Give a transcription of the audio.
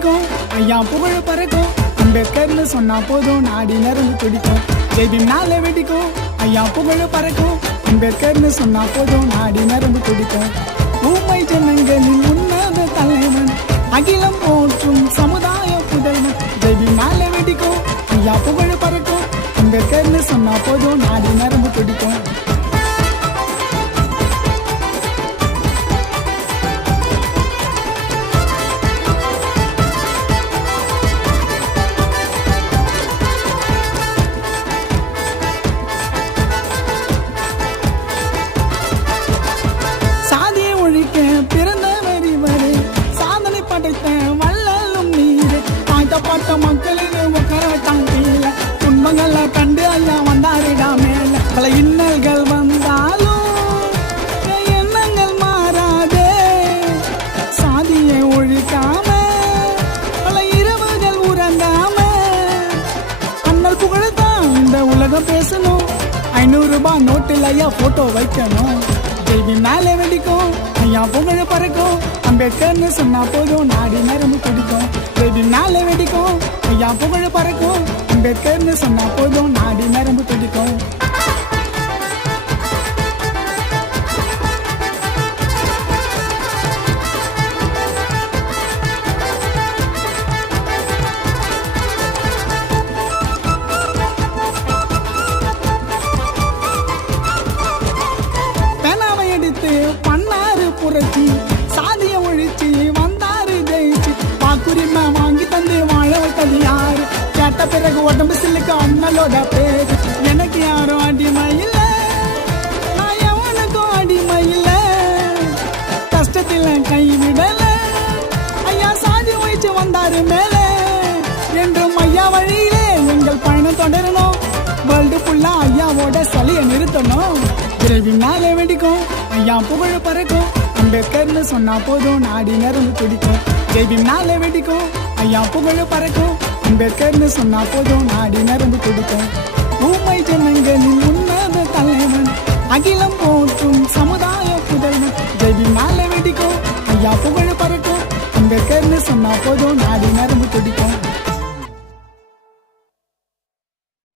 வெடிக்கும், ஐயா புகழ் பறக்கும். அம்பேத்கர்னு சொன்னா போதும் நாடி நரம்பு துடிக்கும். ஜெய்பீம்னாலே வெடிக்கும், ஐயா புகழ் பறக்கும். அம்பேத்கர்னு சொன்னா போதும் நாடி நரம்பு துடிக்கும். ஊமை ஜனங்களின் உன்னத தலைவன், அகிலம் போற்றும் சமுதாய புதல்வன். ஜெய்பீம்னாலே வெடிக்கும், ஐயா புகழ் பறக்கும். அம்பேத்கர்னு சொன்னா போதும் நாடி நரம்பு துடிக்கும். பிறந்தவர் இவரு, சாதனை படைத்த வள்ளலும் நீரு. தாழ்த்தப்பட்ட மக்களின் உட்கார வச்சாங்க, துன்பங்களை கண்டு ஐயா வந்தாரிடா மேல. பல இன்னல்கள் வந்தாலும் எண்ணங்கள் மாறாதே, சாதியை ஒழிக்காம பல இரவுகள் உறங்காம அண்ணல் புகழத்தான் இந்த உலகம் பேசணும். 500 ரூபாய் நோட்டில் ஐயா போட்டோ வைக்கணும். ஜெய்பீம்னாலே வெடிக்கும், ஐயா புகழ் பறக்கும். அம்பேத்கர்னு சொன்னா போதும் நாடி நரம்பு துடிக்கும். ஜெய்பீம்னாலே வெடிக்கும், ஐயா புகழ் பறக்கும். அம்பேத்கர்னு சொன்னா போதும் நாடி நரம்பு துடிக்கும். பண்ணாரு புரட்சி, சாதிய ஒழிச்சு வந்தாரு ஜெயிச்சு. வாக்குரிமை வாங்கி தந்து வாழ வைத்தது யாரு? கேட்ட பிறகு உடம்பு சில்லுக்கு அண்ணலோட பேரு. எனக்கு யாரும் அடிமை இல்ல, நான் எவனுக்கும் அடிமை இல்ல. கஷ்டத்தில் கைவிடல, ஐயா சாதி ஒழிச்சு வந்தாரு மேலே. என்றும் ஐயா வழியிலே எங்கள் பயணம் தொடரணும். வேர்ல்டு ஃபுல்லா ஐயாவோட சலியை நிறுத்தணும். ஜெய்பீம்னாலே வெடிக்கும், ஐயா புகழ் பறக்கும். அம்பேத்கர்னு சொன்னா போதும் நாடி நரம்பு துடிக்கும். ஜெய்பீம்னாலே வெடிக்கும், ஐயா புகழ் பறக்கும். அம்பேத்கர்னு சொன்னா போதும் நாடி நரம்பு துடிக்கும். ஊமை ஜனங்களின் உன்னத தலைவன், அகிலம் போற்றும் சமுதாய புதல்வன். ஜெய்பீம்னாலே வெடிக்கும், ஐயா புகழ் பறக்கும். அம்பேத்கர்னு சொன்னா போதும் நாடி நரம்பு துடிக்கும்.